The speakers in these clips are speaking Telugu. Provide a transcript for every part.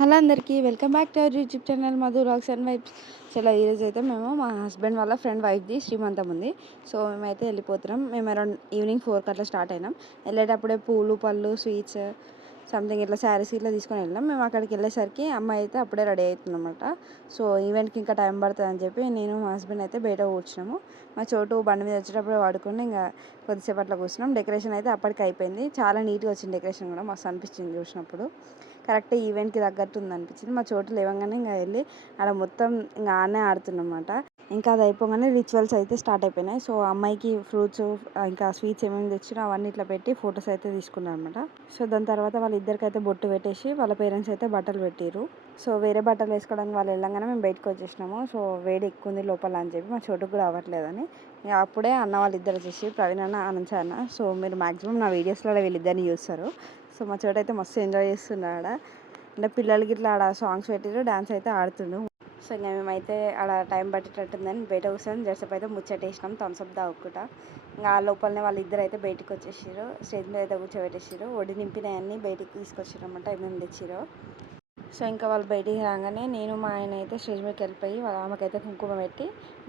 హలో అందరికీ welcome back to our YouTube channel Madhu racks and vibes. చలో ఈరోజు అయితే మేము మా హస్బెండ్ వాళ్ళ ఫ్రెండ్ వైఫ్ది శ్రీమంతం ఉంది. సో మేమైతే వెళ్ళిపోతున్నాం. మేము అరౌండ్ ఈవినింగ్ 4కి అట్లా స్టార్ట్ అయినాం. వెళ్ళేటప్పుడే పూలు పళ్ళు స్వీట్స్ సంథింగ్ ఇట్లా శారీస్ ఇట్లా తీసుకొని వెళ్ళాం. మేము అక్కడికి వెళ్ళేసరికి అమ్మాయి అయితే అప్పుడే రెడీ అవుతుందన్నమాట. సో ఈవెంట్కి ఇంకా టైం పడుతుంది అని చెప్పి నేను మా హస్బెండ్ అయితే బయట కూర్చున్నాము. మా చోటు బండి మీద వచ్చేటప్పుడు వాడుకొని ఇంకా కొద్దిసేపు అట్లా కూర్చున్నాం. డెకరేషన్ అయితే అప్పటికి అయిపోయింది. చాలా నీట్గా వచ్చింది డెకరేషన్ కూడా, మస్తు అనిపించింది చూసినప్పుడు. కరెక్ట్ ఈవెంట్కి తగ్గట్టు ఉంది అనిపించింది. మా చోటు లేవగానే ఇంకా వెళ్ళి ఆడ మొత్తం ఇంకా ఆడనే ఆడుతున్నమాట. ఇంకా అది అయిపోగానే రిచువల్స్ అయితే స్టార్ట్ అయిపోయినాయి. సో అమ్మాయికి ఫ్రూట్స్ ఇంకా స్వీట్స్ ఏమేమి తెచ్చినా అవన్నీ ఇట్లా పెట్టి ఫొటోస్ అయితే తీసుకున్నాను అనమాట. సో దాని తర్వాత వాళ్ళిద్దరికైతే బొట్టు పెట్టేసి వాళ్ళ పేరెంట్స్ అయితే బట్టలు పెట్టిరు. సో వేరే బట్టలు వేసుకోవడానికి వాళ్ళు వెళ్ళంగానే మేము బయటకు వచ్చేసినాము. సో వేడి ఎక్కువ ఉంది లోపల అని చెప్పి మా చోటుకు కూడా అవ్వట్లేదని అప్పుడే అన్న వాళ్ళిద్దరు వచ్చేసి ప్రవీణ్ అన్న ఆనంద్ అన్న. సో మీరు మ్యాక్సిమం నా వీడియోస్లో వీళ్ళిద్దరిని చూస్తారు. సో మా చోట అయితే మస్తు ఎంజాయ్ చేస్తున్నాడు. అంటే పిల్లలకి ఇట్లా ఆడ సాంగ్స్ పెట్టిరు, డాన్స్ అయితే ఆడుతుండు. సో ఇంకా మేమైతే ఆడ టైం పట్టేటట్టుందని బయట కూర్చొని జర్సప్ అయితే ముచ్చటేసినాం థమ్స్అప్ తాగుకుంటా. ఇంకా ఆ లోపలనే వాళ్ళిద్దరు అయితే బయటకు వచ్చేసారు. స్టేజ్ మీద అయితే కూర్చోబెట్టేసారు. ఒడి నింపినవన్నీ బయటికి తీసుకొచ్చారు అనమాట, ఏమేమి తెచ్చిరో. సో ఇంకా వాళ్ళు బయటికి రాగానే నేను మా ఆయన అయితే స్టేజ్ మీదకి వెళ్ళిపోయి వాళ్ళ ఆమెకైతే కుంకుమ పెట్టి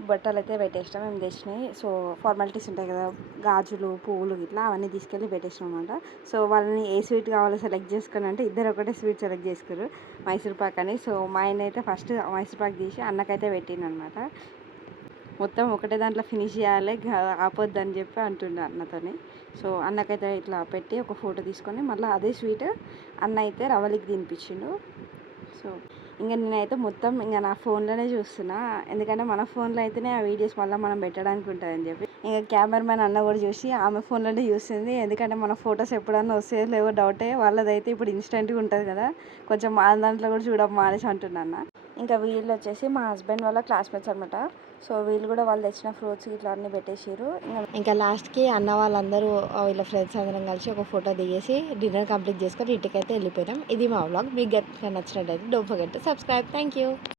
బట్టలు అయితే పెట్టేసినాం. మేము తెచ్చినాయి. సో ఫార్మాలిటీస్ ఉంటాయి కదా, గాజులు పువ్వులు ఇట్లా అవన్నీ తీసుకెళ్ళి పెట్టేసినాం అనమాట. సో వాళ్ళని ఏ స్వీట్ కావాలో సెలెక్ట్ చేసుకుని అంటే ఇద్దరు ఒకటే స్వీట్ సెలెక్ట్ చేసుకున్నారు, మైసూర్ పాక్ అని. సో మా ఆయన అయితే ఫస్ట్ మైసూర్ పాక్ తీసి అన్నకైతే పెట్టిండు అనమాట. మొత్తం ఒకటే దాంట్లో ఫినిష్ చేయాలి, ఆపొద్దు అని చెప్పి అంటుండే అన్నతోని. సో అన్నకైతే ఇట్లా పెట్టి ఒక ఫోటో తీసుకొని మళ్ళీ అదే స్వీట్ అన్న అయితే రవలికి తినిపించిండు. సో ఇంకా నేనైతే మొత్తం ఇంకా నా ఫోన్లోనే చూస్తున్నా, ఎందుకంటే మన ఫోన్లో అయితేనే ఆ వీడియోస్ మళ్ళీ మనం పెట్టడానికి ఉంటుందని చెప్పి. ఇంకా కెమెరామ్యాన్ అన్న కూడా చూసి ఆమె ఫోన్లోనే చూస్తుంది, ఎందుకంటే మన ఫొటోస్ ఎప్పుడన్నా వస్తే లేవో డౌటే. వాళ్ళదైతే ఇప్పుడు ఇన్స్టెంట్గా ఉంటుంది కదా, కొంచెం మా దాంట్లో కూడా చూడమ్మా అనేసి అంటున్నా. ఇంకా వీళ్ళు వచ్చేసి మా హస్బెండ్ వాళ్ళ క్లాస్మేట్స్ అనమాట. సో వీళ్ళు కూడా వాళ్ళు తెచ్చిన ఫ్రూట్స్ ఇట్లా అన్నీ పెట్టేసారు. ఇంకా లాస్ట్కి అన్న వాళ్ళందరూ వీళ్ళ ఫ్రెండ్స్ అందరం కలిసి ఒక ఫోటో దిగేసి డిన్నర్ కంప్లీట్ చేసుకొని ఇంటికైతే వెళ్ళిపోయినాం. ఇది మా వ్లాగ్. మీకు నచ్చినట్టయితే don't forget to subscribe. Thank you.